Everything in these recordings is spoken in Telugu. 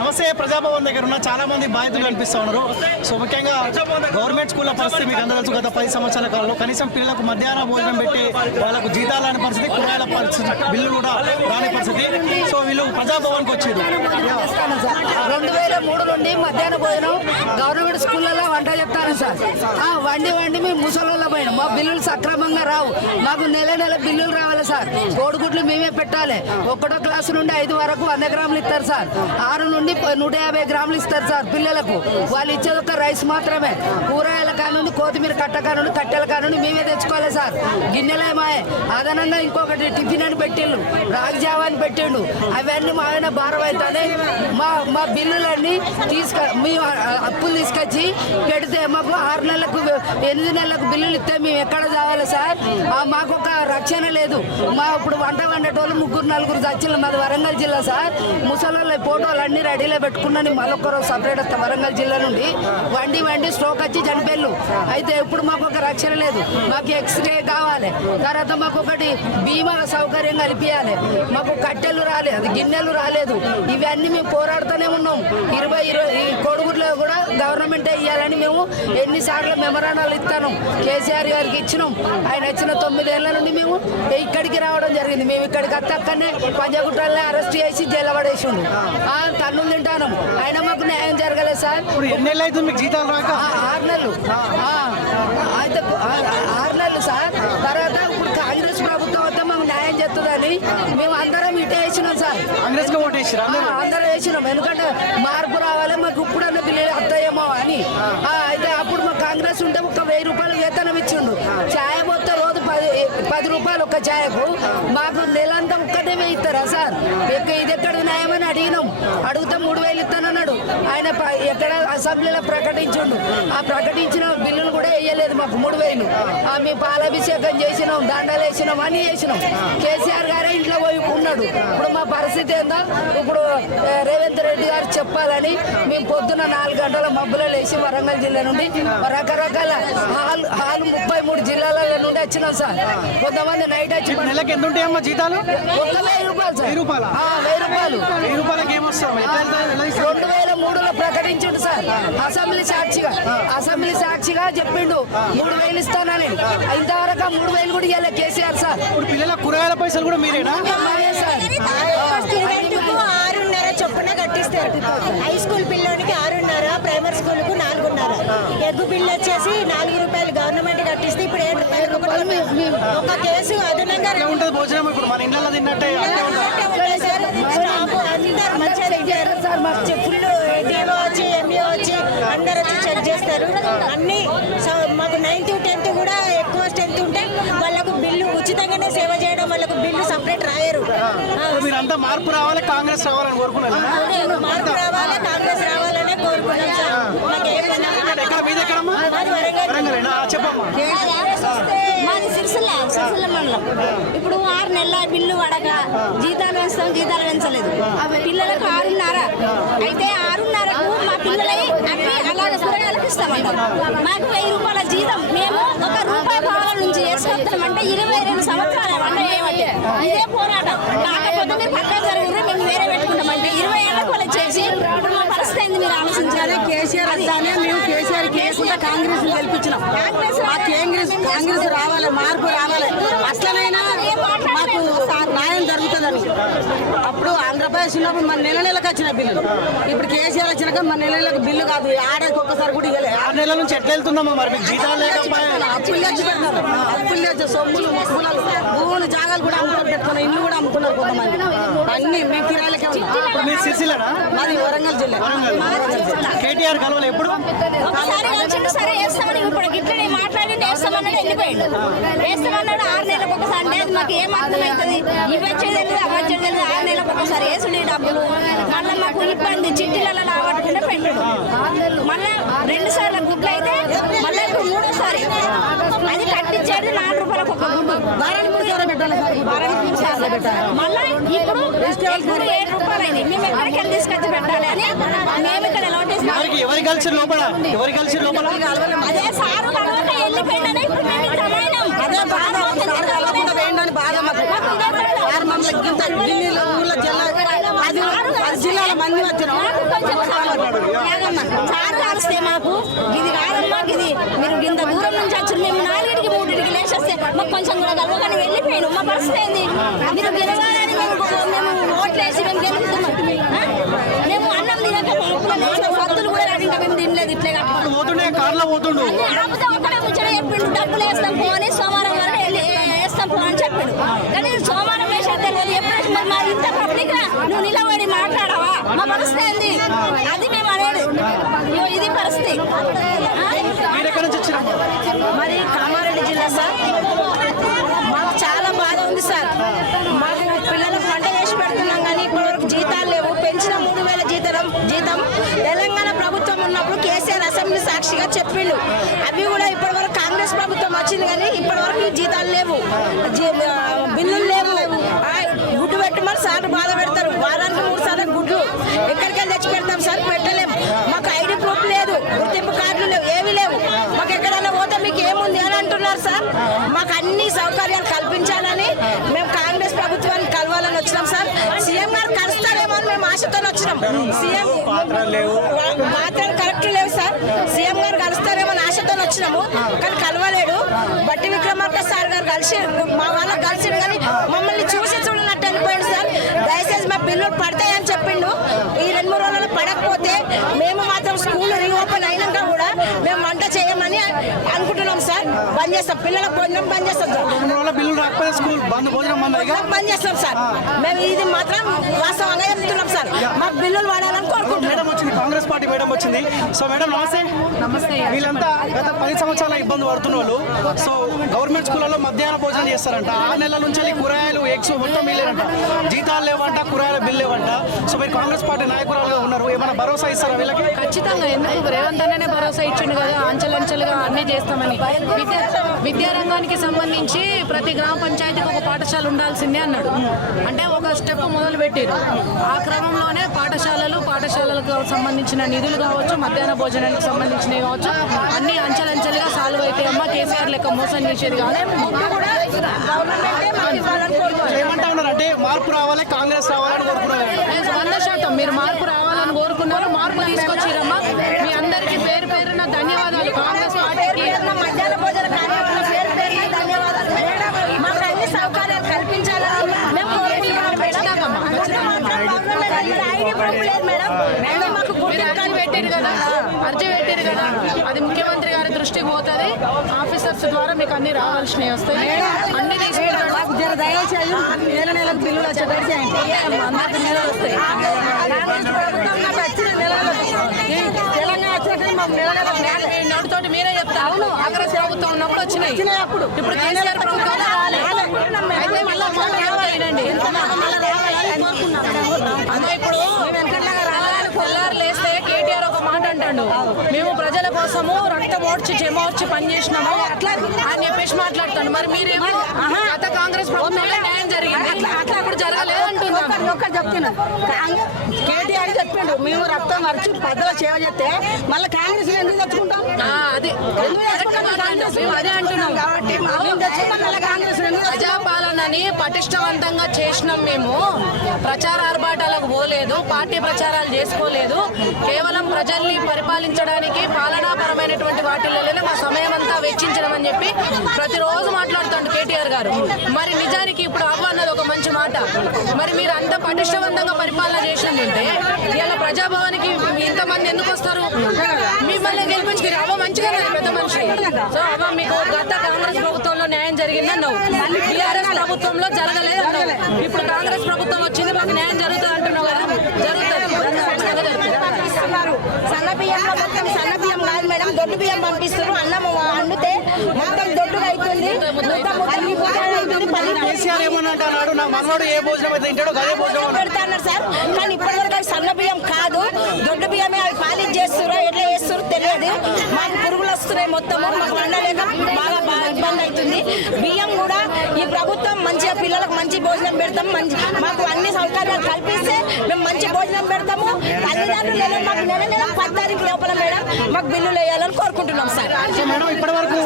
నమస్తే ప్రజాభవన్ దగ్గర ఉన్న చాలా మంది బాధితులు కనిపిస్తూ ఉన్నారు. సో ముఖ్యంగా గవర్నమెంట్ స్కూళ్ళ పరిస్థితి మీకు అందరూ తెలుసు గత పది సంవత్సరాల కాలంలో కనీసం పిల్లలకు మధ్యాహ్న భోజనం పెట్టి వాళ్ళకు జీతాలు రాని పరిస్థితి కూరగాయల పరిస్థితి బిల్లు కూడా రాని పరిస్థితి. సో వీళ్ళు ప్రజాభవన్కి వచ్చారు. సార్ రెండు వేల మూడు నుండి మధ్యాహ్న భోజనం గవర్నమెంట్ స్కూళ్ళలో వంట చెప్తాను సార్. ఆ, వండి వండి మేము ముసలోళ్ళ పోయినాం. మా బిల్లులు సక్రమంగా రావు. మాకు నెల నెల బిల్లులు రావాలి సార్. కోడిగుడ్లు మేమే పెట్టాలి. ఒకటో క్లాసు నుండి ఐదు వరకు వంద గ్రాములు ఇస్తారు సార్. ఆరు నుండి ప- నూట యాభై గ్రాములు ఇస్తారు సార్ పిల్లలకు. వాళ్ళు ఇచ్చేది ఒక రైస్ మాత్రమే. కూరగాయల కానుండి కొత్తిమీర కట్ట కానుండి కట్టెల కానుండి మేమే తెచ్చుకోవాలి సార్. గిన్నెలే మాయే అదనంగా ఇంకొకటి టిఫిన్ అని పెట్టిండు రాగి జావా అని పెట్టిండు అవన్నీ మా ఆయన భారం అవుతానే మా మా బిల్లులన్నీ తీసుక మేము అప్పులు తీసుకొచ్చి పెడితే మాకు ఆరు నెలలకు ఎనిమిది నెలలకు బిల్లులు ఇస్తే మేము ఎక్కడ చావాలి సార్? మాకు ఒక రక్షణ లేదు. మా ఇప్పుడు వంట వండేటోళ్ళు ముగ్గురు నలుగురు చచ్చిన మాది వరంగల్ జిల్లా సార్. ముసలి ఫోటోలు అన్ని రెడీలో పెట్టుకున్నాను. మరొకరు సపరేట్ వస్తా వరంగల్ జిల్లా నుండి వండి వండి స్ట్రోక్ వచ్చి చనిపోయారు అయితే ఇప్పుడు మాకు ఒక రక్షణ లేదు. మాకు ఎక్స్రే కావాలి. తర్వాత మాకు ఒకటి బీమా సౌకర్యం కల్పించాలి. మాకు కట్టెలు రాలేదు గిన్నెలు రాలేదు. ఇవన్నీ మేము పోరాడుతూనే ఉన్నాం. ఇరవై ఇరవై ఈ కొడుగుట్లో కూడా గవర్నమెంటే ఇవ్వాలని మేము ఎన్నిసార్లు మెమరాండాలు ఇస్తాను. కేసీఆర్ గారికి ఇచ్చినాం. ఆయన వచ్చిన తొమ్మిదేళ్ళ నుండి మేము ఇక్కడికి రావడం జరిగింది. మేము ఇక్కడికి అత్తక్కనే పంజగుట్టల్ని అరెస్ట్ చేసి జైలు పడేసిండు. తను తింటాను ఆయన మాకు న్యాయం జరగలేదు సార్. ఇప్పుడు ఎన్ని నెలలు అవుతుంది మీకు జీతాలు రాక? ఆరు నెలలు. అయితే ఆరు నెలలు సార్. తర్వాత ఇప్పుడు కాంగ్రెస్ ప్రభుత్వం వస్తే మాకు న్యాయం చేస్తుందని మేము అందరం ఇటే వేసినాం సార్. కాంగ్రెస్ అందరం? వేసినాం. ఎందుకంటే మార్పు రావాలి మాకు ఇప్పుడన్నా బిల్లులు వస్తాయేమో అని. అయితే అప్పుడు మా కాంగ్రెస్ ఉంటే ఒక వెయ్యి రూపాయలు వేతనం ఇచ్చిండు ఛాయ మొత్తం రోజు పది పది రూపాయలు ఒక ఛాయకు మాకు నెలంతా ఒక్కదే వెయ్యి ఇస్తారా సార్ ఇది ఎక్కడ న్యాయమని అడిగినాం. అడిగితే మూడు వేలు ఇస్తానన్నాడు ఆయన ఎక్కడ అసెంబ్లీలో ప్రకటించుండు. ఆ ప్రకటించిన బిల్లులు కూడా వేయలేదు మాకు మూడు వేలు. ఆ, మేము పాలాభిషేకం చేసినాం దండలు వేసినాం అని చేసినాం కేసీఆర్ గారే ఇంట్లో పోయి ఉన్నాడు. ఇప్పుడు మా పరిస్థితి ఏందో ఇప్పుడు రేవంత్ రెడ్డి గారు చెప్పాలని మేము పొద్దున నాలుగు గంటల మబ్బులో లేచి వరంగల్ జిల్లా నుండి రకరకాల హాల్ హాల్ ముప్పై మూడు జిల్లాల నుండి వచ్చినాం సార్. కొంతమంది నైట్ వచ్చి నెలకి ఎంత ఉంటాయమ్మా జీతాలు? ఒక్క వెయ్యి రూపాయలు సార్. వెయ్యి రూపాయలా? ఆ, వెయ్యి రూపాయలు. వెయ్యి రూపాయలకి ఏమొస్తాం? రెండు వేల మూడులో ప్రకటించిండు సార్. అసెంబ్లీ సాక్షిగా. అసెంబ్లీ సాక్షిగా చెప్పిండు. మూడు వేలు ఇస్తానని. ఇంతవరకు మూడు వేలు కూడా ఇవ్వలే కేసీఆర్ సార్. ఇప్పుడు పిల్లల కూరగాయల పైసలు కూడా మీరేనా? ఆరున్నర చొప్పున కట్టిస్తారు. హై స్కూల్ పిల్లోనికి ఆరున్నర ప్రైమరీ స్కూల్కు నాలుగున్నర ఎగ్గు బిల్లు వచ్చేసి నాలుగు రూపాయలు గవర్నమెంట్ కట్టిస్తే ఇప్పుడు ఏడు రూపాయలు ఒక కేసు అదనంగా మన తిన్నట్టే అందరు మంచిగా తింటారు. ఫుల్ డిఓ వచ్చి ఎంఈఓ వచ్చి అందరు వచ్చి చెక్ చేస్తారు. అన్ని మాకు నైన్త్ టెన్త్ కూడా ఎక్కువ స్ట్రెంత్ ఉంటే వాళ్ళకు బిల్లు ఉచితంగానే సేవ చేయడం వాళ్ళకు బిల్లు సపరేట్ రాయరు. మీరంతా మార్పు రావాలి కాంగ్రెస్ రావాలని కోరుకున్నారు? మార్పు రావాలి కాంగ్రెస్ రావాలనే కోరుకున్నాం సార్ మాకు ఏ పని ఎక్కడ ఎక్కడ మీది ఎక్కడమ్మా మాది వరంగల్ వరంగలేనా ఆ, చెప్పమ్మా. మాది సిరిసిల్ల సిరిసిల్ల మండలం. ఇప్పుడు ఆరు నెలల బిల్లు పడక జీతాలు వేస్తాం జీతాలు పెంచలేదు. పిల్లలకు ఆరున్నర. అయితే ఆరున్నరకు మా పిల్లలై అన్ని అలాగే కూరగాయలకు ఇస్తామంటాం. మాకు వెయ్యి రూపాయల జీతం. మేము ఒక రూపాయి భావం నుంచి చేసుకొస్తామంటే ఇరవై రెండు సంవత్సరాలు చేయబట్టి. ఇదే పోరాటం కాకపోతే మీరు పక్కన జరుగుతుంది మేము వేరే పెట్టుకుంటామంటే ఇరవై ఏళ్ళకు వాళ్ళు చేసి ఇప్పుడు మా పరిస్థితి అయింది మీరు ఆలోచించాలి కేసీఆర్ మేము కేసీఆర్ కేసుకుంటే కాంగ్రెస్ గెలిపించినాం. మా కాంగ్రెస్ కాంగ్రెస్ రావాలి మార్పు రావాలి. అట్లనైనా మాకు జరుగుతుందని అప్పుడు ఆంధ్రప్రదేశ్ ఉన్నప్పుడు మన నెల నెలకు వచ్చిన బిల్లు ఇప్పుడు కేసీఆర్ వచ్చినాక మన నెల నెలకు బిల్లు కాదు. ఆడకి ఒక్కసారి కూడా ఇవ్వలే. ఆరు నెలల నుంచి ఎట్లా వెళ్తుందమ్మా మరి? జీతాలు అప్పులు తెచ్చి అప్పులు తెచ్చి సొమ్ములు ముక్కులు భూములు జాగాలు కూడా అమ్ముకొని పెట్టుకున్నారు ఇల్లు కూడా అమ్ముకున్నారు కొంతమంది. అన్ని మేము కిరాయిలకే మాది వరంగల్ జిల్లా. కేటీఆర్ కలవలు ఎప్పుడు? ఒకసారి వచ్చిండు సరే వేస్తామని ఇప్పుడు గిట్లనే మాట్లాడి వేస్తామన్నాడు వెళ్ళిపోయాడు. వేస్తామన్నాడు ఆరు నెలలకు ఒకసారి లేదు మాకు ఏం అర్థమవుతుంది ఇవి వచ్చేది వచ్చేది తెలియదు ఆరు నెలలకు ఒకసారి వేసుడే డబ్బులు. మళ్ళీ మాకు ఇబ్బంది చిట్టీలలో లాగట్టుకుంటే పెట్టడు. మళ్ళీ రెండు సార్లు గుడ్లు అయితే మళ్ళీ ఇప్పుడు మూడోసారి అది కట్టించేది నాలుగు రూపాయలకు ఒక గుడ్డు. వారానికి మూడు సార్లు పెట్టాలి సార్ వారానికి మూడు సార్లు పెట్టాలి. మళ్ళీ ఇప్పుడు ఏడు రూపాయలు అయింది. మేము ఎక్కడికి వెళ్ళి తీసుకొచ్చి పెట్టాలి అని మేము ఇక్కడ నోటీస్ ఎవరి కలిసి లోపల? ఎవరి కలిసి లోపల? అదే సారు వెళ్ళిపోయిందని ఇప్పుడు మేము. అదే బాధ బాధ మాకు గింత ఊళ్ళో పది జిల్లాల మంది మాకు ఇది కాదమ్మా ఇది మీరు దూరం నుంచి మేము నాలుగింటికి మూడింటికి లేచేస్తే మాకు కొంచెం కూడా గలవగానే వెళ్ళిపోయాను మా పరిస్థితి ఏంది మీరు గెలవాలని మేము మేము గెలుపుతున్నాం మేము అన్నం తినక సత్తులు కూడా ఇంకా మేము తినలేదు ఇట్లే డబ్బులు వేస్తాం పోనీ సోమవారం వరకు వేస్తాం పో అని చెప్పాడు కానీ సోమవారం వేసే తెలియదు ఎప్పుడు వేసి మరి మా ఇంత పబ్లిక్ నువ్వు నిలబడి మాట్లాడవా? మా పరిస్థితి ఏంది? అది మేము అనేది. ఇగో ఇది పరిస్థితి. ఆ? మీరు ఎక్కడి నుంచి వచ్చినారు మరి కామారెడ్డి జిల్లా సార్. మాకు చాలా బాధ ఉంది సార్. మాకు పిల్లలకు వంట చేసి పెడుతున్నాం కానీ ఇప్పటివరకు జీతాలు లేవు. పెంచిన మూడు వేల జీతం జీతం. తెలంగాణ ప్రభుత్వం ఉన్నప్పుడు కేసీఆర్ అసెంబ్లీ సాక్షిగా చెప్పిండు. అవి కూడా ఇప్పటివరకు కాంగ్రెస్ ప్రభుత్వం వచ్చింది కానీ ఇప్పటివరకు జీతాలు లేవు జీ- ఆ, బిల్లులు లేవు ఆ, గుడ్డు పెట్టమని సార్ బాధ పెడతారు వారానికి మూడు సార్లు గుడ్లు ఎక్కడికి వెళ్ళి సార్ పెట్టలేము మాకు ఐడి ప్రూఫ్ లేదు గుర్తింపు కార్డులు లేవు ఏవి లేవు. మాకు ఎక్కడైనా పోతే మీకు ఏముంది అని అంటున్నారు సార్. మాకు అన్ని సౌకర్యాలు కల్పించాలని మేము కాంగ్రెస్ ప్రభుత్వాన్ని కలవాలని వచ్చినాం సార్. సీఎం గారు కలుస్తారేమో అని మేము ఆశతో వచ్చినాం. సీఎం పాత్రలు కరెక్ట్ లేవు సార్. సీఎం గారు కలుస్తారేమో అని ఆశతో వచ్చినాము కానీ కలవలేడు. బట్టి విక్రమార్క సార్ గారు కలిసి మా వాళ్ళకి కలిసి కానీ మమ్మల్ని చూసి చూడనట్టు వెళ్ళిపోయాడు సార్. దయచేసి మా పిల్లలు పడతాయని చెప్పిండు. ఈ రెండు మూడు రోజులు పడకపోతే మేము మాత్రం స్కూల్ రీఓపెన్ అయినాక కూడా మేము వంట చేయమని అనుకుంటున్నాం సార్. బంద్ చేస్తాం. పిల్లలకు భోజనం బంద్ చేస్తాం సార్. బిల్లులు రాకపోతే స్కూల్ బంద్ భోజనం బంద్ చేస్తాం సార్. మేము ఇది మాత్రం వాస్తవంగా చెప్తున్నాం సార్. మాకు బిల్లులు వాడాలని కోరుకుంటున్నాం. పార్టీ మేడం వచ్చింది. సో మేడం నమస్తే. నమస్తే వీళ్ళంతా గత పది సంవత్సరాల ఇబ్బంది పడుతున్న వాళ్ళు. సో గవర్నమెంట్ స్కూళ్ళలో మధ్యాహ్న భోజనం చేస్తారంట. ఆ నెలల నుంచి కూరగాయలు ఎగ్స్ మొత్తం వీళ్ళేనంట జీతాలు లేవంట కూరగాయల బిల్లు లేవంట. సో మీరు కాంగ్రెస్ పార్టీ నాయకురాలుగా ఉన్నారు. ఏమైనా భరోసా ఇస్తారా వీళ్ళకి? ఖచ్చితంగా. ఎందుకు? రేవంత్ అన్ననే భరోసా ఇచ్చిండు కదా. అంచెలంచెలుగా అన్ని చేస్తామని. విద్య విద్యారంగానికి సంబంధించి ప్రతి గ్రామ పంచాయతీకి ఒక పాఠశాల ఉండాల్సిందే అన్నాడు. అంటే ఒక స్టెప్ మొదలు పెట్టారు ఆ క్రమంలోనే పాఠశాలలు పాఠశాలలకు సంబంధించిన నిధులు కావచ్చు మధ్యాహ్న భోజనానికి సంబంధించినవి కావచ్చు అన్ని అంచెలంచెలుగా సాల్వ్ అయితే అమ్మ కేసీఆర్ లెక్క మోసం చేసేది అంటే మార్పు రావాలి కాంగ్రెస్ రావాలని కోరుకున్నారు? నేను వంద శాతం మీరు మార్పు రావాలని కోరుకున్నారు మార్పు తీసుకొచ్చిరమ్మా మీ అందరికీ పేరు పేరున ధన్యవాదాలు కాంగ్రెస్ పార్టీకి పేరున మధ్యాహ్న భోజన కార్యక్రమం పేరు పేరున ధన్యవాదాలు మేడం. మాకు అన్ని సౌకర్యాలు కల్పించాలని మేము కోరుకుంటున్నాం మేడం. ఖచ్చితంగా, ఖచ్చితంగా. మాత్రం గవర్నమెంట్ దగ్గర ఐడి ప్రూఫ్ లేదు మేడం మేడం మాకు మీరు గుర్తింపు అర్జీ పెట్టారు కదా అర్జీ పెట్టారు కదా. అది ముఖ్యమంత్రి గారి దృష్టికి పోతుంది. ఆఫీసర్స్ ద్వారా మీకు అన్ని రావాల్సినవి వస్తాయి. అన్ని నోటితోటి మీరే చెప్తారు అవును కాంగ్రెస్ ప్రభుత్వం ఉన్నప్పుడు వచ్చినాయి. ఇప్పుడు కేసీఆర్ ప్రభుత్వం రాలే. అయితే మళ్ళీ వినండి అన్న ఇప్పుడు తెల్లారు లేస్తే కేటీఆర్ ఒక మాట అంటాడు మేము ప్రజల కోసము రక్తం ఓడ్చి చెమోడ్చి పనిచేసినాము అట్లా అని చెప్పేసి మాట్లాడతాడు మరి మీరేమో గత కాంగ్రెస్ ప్రభుత్వంలో న్యాయం జరిగింది. అట్లా అట్లా ఇప్పుడు జరగలేదు అంటున్నాను. ఒక్కరు చెప్తున్నా. కేటీఆర్ చెప్పిండు మేము రక్తం మరిచి పదవ సేవ చేస్తే మళ్ళీ కాంగ్రెస్ ఎందుకు తెచ్చుకుంటాం? అది. అదే అంటున్నాం. కాబట్టి కాంగ్రెస్ ప్రజాపాలనని పటిష్టవంతంగా చేసినాం మేము. ప్రచార ఆర్భాటాలకు పోలేదు. పార్టీ ప్రచారాలు చేసుకోలేదు. కేవలం ప్రజల్ని పరిపాలించడానికి పాలనాపరమైనటువంటి వాటిల్లోనే మా సమయం అంతా వెచ్చించడం అని చెప్పి ప్రతిరోజు మాట్లాడుతుంది కేటీఆర్ గారు. మరి నిజానికి ఇప్పుడు అవ్వ అన్నది ఒక మంచి మాట. మరి మీరు అంత పటిష్టవంతంగా పరిపాలన చేసిందంటే ఇలా ప్రజాభవన్కి ఇంతమంది ఎందుకు వస్తారు? మిమ్మల్ని గెలిపించుకుని అవ్వ మంచిగా పెద్ద మనిషి. సో అవ్వ మీకు గత కాంగ్రెస్ ప్రభుత్వంలో న్యాయం జరిగింది టీఆర్ఎస్ ప్రభుత్వంలో జరగలేదన్నావు. ఇప్పుడు కాంగ్రెస్ ప్రభుత్వం వచ్చింది మాకు న్యాయం జరుగుతుంది ఖచ్చితంగా జరుగుతుంది పంపిస్తున్నారు సన్న బియ్యంలో మొత్తం సన్న బియ్యం కాదు మేడం దొడ్డు బియ్యం పంపిస్తారు అన్నం వండితే మొత్తం దొడ్డుగా అవుతుంది. కేసీఆర్ నా మనవాడు ఏ భోజనం అయితే తింటాడో అదే భోజనం అన్నాడు. పెడతాన్నారు సార్. కానీ ఇప్పటివరకు సన్న బియ్యం కాదు. దొడ్డు తెలియదు మాకు పురుగులు వస్తున్నాయి మొత్తం మాకు వండలేక బాగా బాగా ఇబ్బంది అవుతుంది. బియ్యం కూడా ఈ ప్రభుత్వం మంచిగా పిల్లలకు మంచి భోజనం పెడతాం. మంచి మాకు అన్ని సౌకర్యాలు కల్పిస్తే మేము మంచి భోజనం పెడతాము. తల్లిదండ్రులు మాకు నెల నెల పద్నాలుగు లోపల మేడం మాకు బిల్లులు వేయాలని కోరుకుంటున్నాం సార్. సో మేడం ఇప్పటి వరకు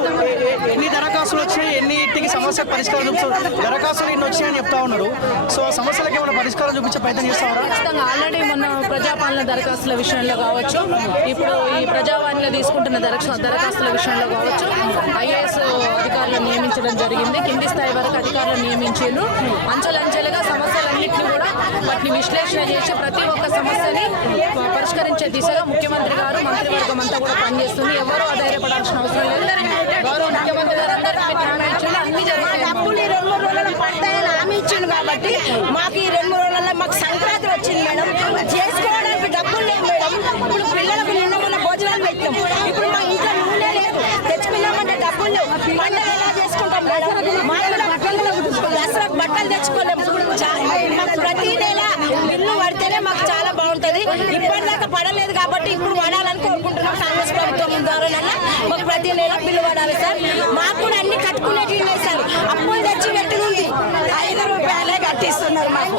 ఎన్ని దరఖాస్తులు వచ్చాయి? ఎన్ని ఇంటికి సమస్య పరిష్కారం చూపించారు దరఖాస్తులు ఎన్ని వచ్చాయని చెప్తా ఉన్నారు. సో ఆ సమస్యలకు ఏమైనా పరిష్కారం చూపించే ప్రయత్నం చేస్తారా ఖచ్చితంగా ఆల్రెడీ మొన్న ప్రజాపాలన దరఖాస్తుల విషయంలో కావచ్చు. ఇప్పుడు ఈ ప్రజావాణిలో తీసుకుంటున్న దరఖా దరఖాస్తుల విషయంలో కావచ్చు ఐఏఎస్ అధికారులను నియమించడం జరిగింది. కింది స్థాయి వరకు అధికారులను నియమించారు. అంచెలంచెలుగా సమస్యలన్నింటినీ కూడా వాటిని విశ్లేషణ చేసి ప్రతి ఒక్క సమస్యని పరిష్కరించే దిశగా ముఖ్యమంత్రి గారు మంత్రివర్గం అంతా కూడా పనిచేస్తుంది. ఎవరూ అధైర్యపడాల్సిన అవసరం లేదు. గౌరవ ముఖ్యమంత్రి గారు అందరికీ అన్ని జరుగుతాయి కాబట్టి మాకు ఈ రెండు రోజులలో మాకు సంక్రాంతి వచ్చింది మేడం చేసుకోవడానికి డబ్బులు లేవు మేడం ఇప్పుడు పిల్లలకు నిన్న మొన్న భోజనాలు పెట్టాం ఇప్పుడు మా ఇంట్లో నూనె లేదు తెచ్చుకున్నామంటే డబ్బులు లేవు పండుగ ఎలా చేసుకుంటాం? మేడం బట్టలు తెచ్చుకోలేము చా- మాకు ప్రతి నెల ఇల్లు పడితేనే మాకు చాలా బాగుంటది. ఇప్పటిదాకా పడలేదు కాబట్టి ఇప్పుడు పడాలని కోరుకుంటున్నాం. కాంగ్రెస్ ప్రభుత్వం ప్రతి నెల బిల్లు పడాలి సార్. మాకు కూడా అన్ని కట్టుకునేటివి ఉన్నాయి సార్. అప్పులు తెచ్చి పెట్టింది ఐదు రూపాయలే కట్టిస్తున్నారు మాకు.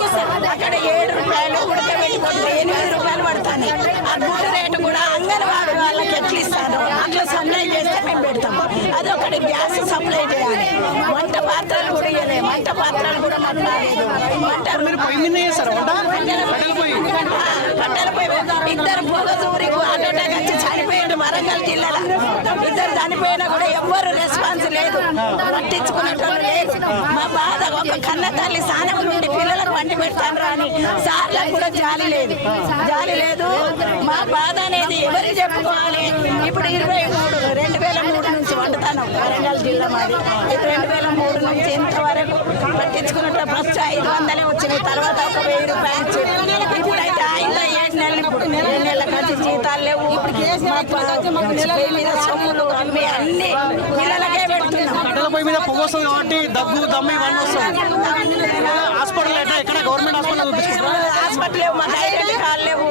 అక్కడ ఏడు రూపాయలు ఉడకబెట్టుకుంటే ఎనిమిది రూపాయలు పడతాయి ఆ గుడ్డ రేటు కూడా అంగన్వాడీ వాళ్ళకి ఎట్లా ఇస్తాను అట్లా సప్లై చేస్తే మేము పెడతాం. అదొకటి గ్యాస్ సప్లై చేయాలి. వంట పాత్రలు కూడా ఇవ్వలేదు వంట పాత్రలు కూడా మాకు రాలేదు. వంట పట్టాల పోయి ఇద్దరు అటాక్ వచ్చి చనిపోయాడు వరంగల్ జిల్లాలో ఇద్దరు చనిపోయినా కూడా ఎవ్వరు రెస్పాన్స్ లేదు. పట్టించుకున్నట్టు లేదు మా బాధ ఒక కన్న తల్లి స్నానం నుండి పిల్లలకు వండి పెడతాను అని సార్లకు కూడా జాలి లేదు. జాలి లేదు. మా బాధ అనేది ఎవరికి చెప్పుకోవాలి? ఇప్పుడు ఇరవై మూడు రెండు వేల మూడు నుంచి వండుతాను వరంగల్ జిల్లా మాది. రెండు వేల మూడు నుంచి ఇంతవరకు పట్టించుకున్నట్టు ఫస్ట్ ఐదు వందలే వచ్చినాయి తర్వాత ఒక వెయ్యి రూపాయలు ఇచ్చారు ఇప్పుడైతే ఆయన ఏడు నెలలు ఇప్పుడు ఏడు నెలల కంచి జీతాలు లేవు సొమ్ములు అమ్మి అన్ని పిల్లలకే పెడుతున్నాం. కట్టెల పొయ్యి మీద పొగ వస్తుంది కాబట్టి దగ్గు దమ్ము ఇవన్నీ వస్తుంది హాస్పిటల్ ఎట్లా ఎక్కడ? గవర్నమెంట్ హాస్పిటల్ హాస్పిటల్ లేవు మాకు ఐడెంటి కార్డు లేవు.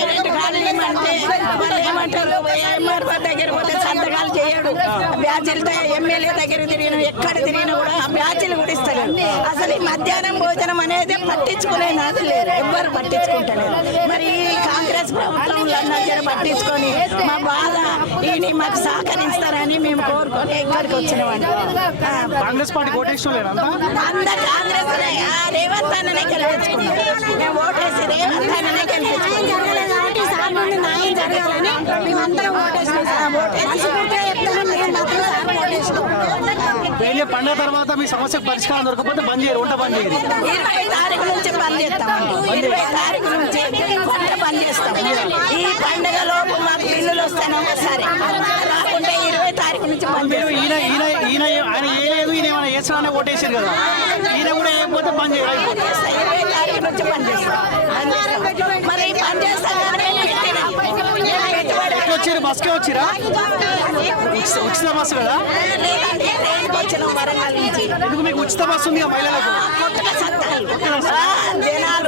ఐడెంటి కార్డు ఏమంటే వాళ్ళు ఏమంటారు? ఎంఆర్ దగ్గర పోతే సంతకాలు చేయడు. బ్యాచులతో ఎమ్మెల్యే దగ్గర తిరిగిన ఎక్కడ తిరిగినా కూడా ఆ బ్యాచులు కూడా ఇస్తారు అసలు ఈ మధ్యాహ్నం భోజనం అనేది పట్టించుకునే నాది లేదు. ఎవ్వరు పట్టించుకుంటలేరు మరి ఈ కాంగ్రెస్ ప్రభుత్వంలో అందరూ పట్టించుకొని మా బాధ ఈయన మాకు సహకరిస్తారని మేము కోరుకొని ఇక్కడికి వచ్చినామండి కాంగ్రెస్ పార్టీ అందరు కాంగ్రెస్ రేవంత్ అన్ననే గెలిపించుకున్నాం మేము ఓటేసి రేవంత్ అన్ననే గెలిపించుకున్నాం. జరగాలని మేమందరం ఓటేసినాం సార్ ఓటేసి చెప్తున్నాం మేము మాత్రం సార్ ఓటేసినాం వేరే పండుగ తర్వాత మీ సమస్యకు పరిష్కారం దొరకకపోతే బంద్ చేయరు వంట బంద్ చేయరు. ఇరవై తారీఖు నుంచి బంద్ చేస్తామండి ఇరవై తారీఖు నుంచి వంట బంద్ చేస్తాం. ఈ పండుగ లోపు మాకు బిల్లులు వస్తానేమో సరే రాకుంటే ఇరవై తారీఖు నుంచి బంద్ ఈయన ఈయన ఈయన ఆయన ఏ లేదు ఈయన ఏమైనా ఓటేసారు కదా. ఈయన కూడా వేయకపోతే బంద్ చేయరు. చేస్తా. ఇరవై తారీఖు నుంచి బంద్ చేస్తాం బంద్ చేస్తాం. మరి బంద్ చేస్తాం కానీ మేము పెట్టినాం. మేము పెట్టుబడి ఎట్లా వచ్చారు బస్కే వచ్చిరా? ఉచిత బస్సు కదా? ఎందుకు మీకు ఉచిత బస్సు ఉంది మహిళలకు? జనాలు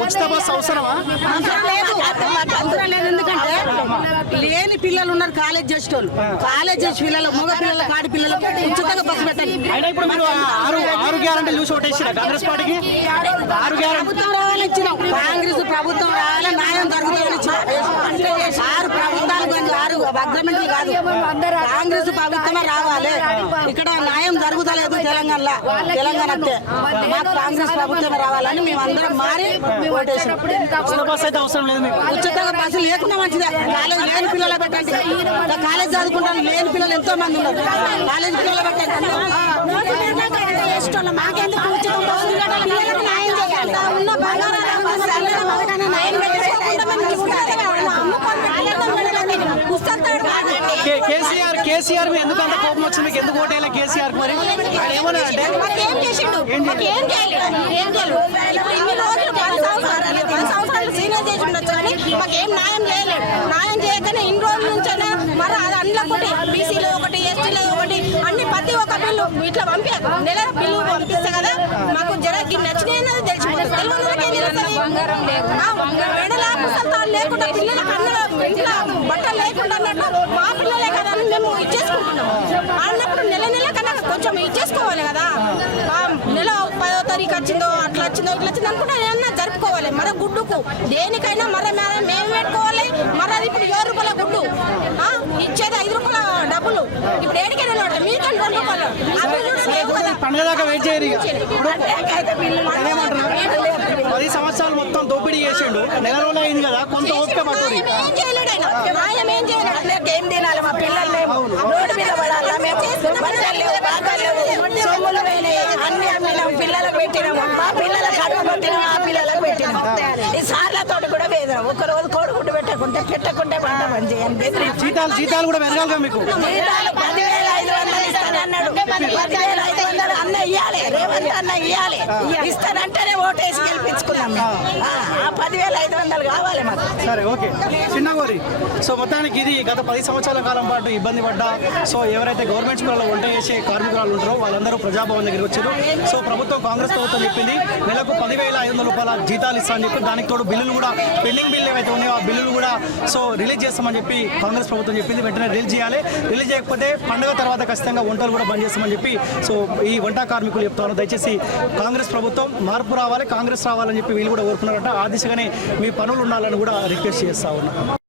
ఉచిత బస్సు అవసరమా ఎందుకంటే లేని పిల్లలు ఉన్నారు కాలేజ్ చేసేటోళ్ళు కాలేజ్ చేసే పిల్లలు మగ పిల్లలకు ఆడి పిల్లలకు ఉచితంగా బస్సు పెట్టండి. అయినా ఇప్పుడు మీరు ఆరు ఆరు గ్యారంటీ చూసి కాంగ్రెస్ పార్టీకి? ఆరు ప్రభుత్వం రావాలని ఇచ్చినాం. కాంగ్రెస్ ప్రభుత్వం రావాలి న్యాయం జరుగుతుందని ఇచ్చినాం. ఆరు ప్రభుత్వాలు అగ్రిమెంట్లు కాదు. కాంగ్రెస్ ప్రభుత్వమే రావాలి. ఇక్కడ న్యాయం జరుగుతలేదు తెలంగాణలో. తెలంగాణ అంటే మాకు కాంగ్రెస్ ప్రభుత్వమే రావాలని మేము అందరం మారి ఓటేసినాం ఉచిత బస్సు అయితే అవసరం లేదు మీకు. ఉచితంగా బస్సు లేకుండా మంచిదే. కాలేజ్ లేని పిల్లలు పెట్టండి. కాలేజ్ చదువుకుంటాను లేని పిల్లలు ఎంతో మంది ఉన్నారు. కాలేజ్ పిల్లలు పెట్టండి. మాకెందుకు ఉచితం. ఉన్న బంగారం సరైన పథకాన్ని న్యాయం చేసుకోకుండా మేము పుస్తకాలు అమ్ముకొని పెట్టుకుంటాం మేడం. పుస్తకాలు కాదండి. కే- కేసీఆర్ మీద ఎందుకు అంత కోపం వచ్చింది? మీకు ఎందుకు ఓటేయాలి కేసీఆర్ మరి? ఆయన ఏమన్నా అంటే మాకేం చేయలేదు. న్యాయం చేయలేదు. న్యాయం చేయకనే ఇన్ని రోజుల నుంచైనా మరి అది అందులో ఒకటి బీసీలో ఒకటి ఎస్టీలో ఒకటి అన్ని ప్రతి ఒక్క బిల్లు ఇట్లా పంపి నెల బిల్లు పంపిస్తే కదా మాకు జర నచ్చినాయి తెలిసిపోతుంది. లేకుండా పిల్లలకు అన్న ఇంట్లో బట్టలు లేకుండా అన్నట్టు మా పిల్లలే కదా అని మేము ఇచ్చేసుకుంటున్నాం అన్నప్పుడు నెల నెల కన్నా కొంచెం ఇచ్చేసుకోవాలి కదా ఆ, నెల పదో తారీఖు వచ్చిందో అట్లా వచ్చిందో ఇట్లా వచ్చిందో అనుకుంటే ఏమన్నా జరుపుకోవాలి. పెట్టుకోవాలి గుడ్డుకు దేనికైనా మర మేము పెట్టుకోవాలి మరి ఇప్పుడు ఏడు రూపాయల గుడ్డు ఆ, ఇచ్చేది ఐదు రూపాయల డబ్బులు ఇప్పుడు ఏడికైనా రూపాయలు పండుగ దాకా వెయిట్ చేయరు ఇక. పది సంవత్సరాలు మొత్తం దోపిడీ చేసిండు. నెల రోజులు అయింది కదా కొంత ఓపిక మాయం ఏం ఆయన. చేయలేడు. తినాలి మా పిల్లలు మేము రోడ్డు మీద పడాలా? మేము అన్ని అమ్మినాం పిల్లలకు పెట్టినాం. మా పిల్లలకు అడుగు పెట్టినాం ఆ పిల్లలకు పెట్టినాం. ఈ సార్లతో కూడా వేదన. ఒక రోజు కోడిగుడ్డు పెట్టకుంటే పెట్టకుంటే పంట పని చేయండి. జీతాలు జీతాలు కూడా పెరగాలిగా మీకు. జీతాలు పదివేల ఐదు వందలు పదివేల ఐదు వందలు అన్న ఇయ్యాలి. రేవంత్ అన్న ఇయ్యాలి. ఇస్తానంటేనే ఓటేసి గెలిపించుకున్నాం. ఆ, పదివేల ఐదు వందలు కావాలి మాకు. సరే ఓకే. చిన్న గోరి సో మొత్తానికి ఇది గత పది సంవత్సరాల కాలం పాటు ఇబ్బంది పడ్డా. సో ఎవరైతే గవర్నమెంట్ స్కూల్లో వంట చేసే కార్మికులు ఉంటారో వాళ్ళందరూ ప్రజాభవన్ దగ్గరికి వచ్చారు. సో ప్రభుత్వం కాంగ్రెస్ ప్రభుత్వం చెప్పింది నెలకు పదివేల ఐదు వందల రూపాయల జీతాలు ఇస్తామని చెప్పి దానికి తోడు బిల్లులు కూడా పెండింగ్ బిల్లు ఏవైతే ఉన్నాయో ఆ బిల్లులు కూడా సో రిలీజ్ చేస్తామని చెప్పి కాంగ్రెస్ ప్రభుత్వం చెప్పింది. వెంటనే రిలీజ్ చేయాలి. రిలీజ్ చేయకపోతే పండుగ తర్వాత ఖచ్చితంగా వంటలు కూడా బంద్ చేస్తామని చెప్పి సో ఈ వంట కార్మికులు చెప్తాను దయచేసి కాంగ్రెస్ ప్రభుత్వం మార్పు రావాలి కాంగ్రెస్ రావాలని చెప్పి వీళ్ళు కూడా కోరుకున్నారంట. ఆ దిశగానే మీ పనులు ఉండాలని కూడా రిక్వెస్ట్ చేస్తా ఉన్నా.